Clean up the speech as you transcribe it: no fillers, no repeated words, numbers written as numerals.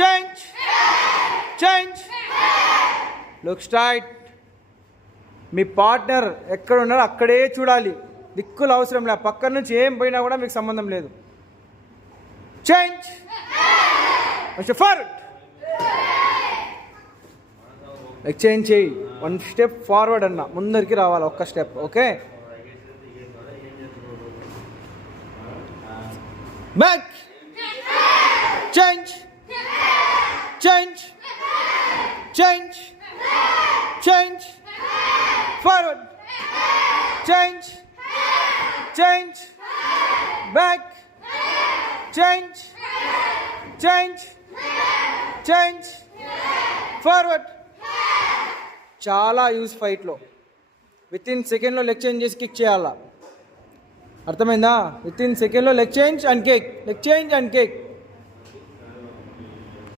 Change change. Look straight. మీ partner ఎక్కడ ఉన్నారో అక్కడే చూడాలి, దిక్కులు అవసరం లేదు, పక్కన నుంచి ఏం పోయినా కూడా మీకు సంబంధం లేదు. చేంజ్. ఫార్వర్డ్. ఎక్స్చేంజ్ చేయి. 1 స్టెప్ ఫార్వర్డ్ అన్న, ముందరికి రావాలి ఒక్క step. Okay, back. Change change change change. Forward. Change change. Back. Change change change. Forward. చాలా యూజ్ ఫైట్లో. విత్ ఇన్ సెకండ్లో లెగ్ చేంజ్ చేసి కిక్ చేయాలా, అర్థమైందా? విత్ ఇన్ సెకండ్లో leg change and kick, leg change and kick.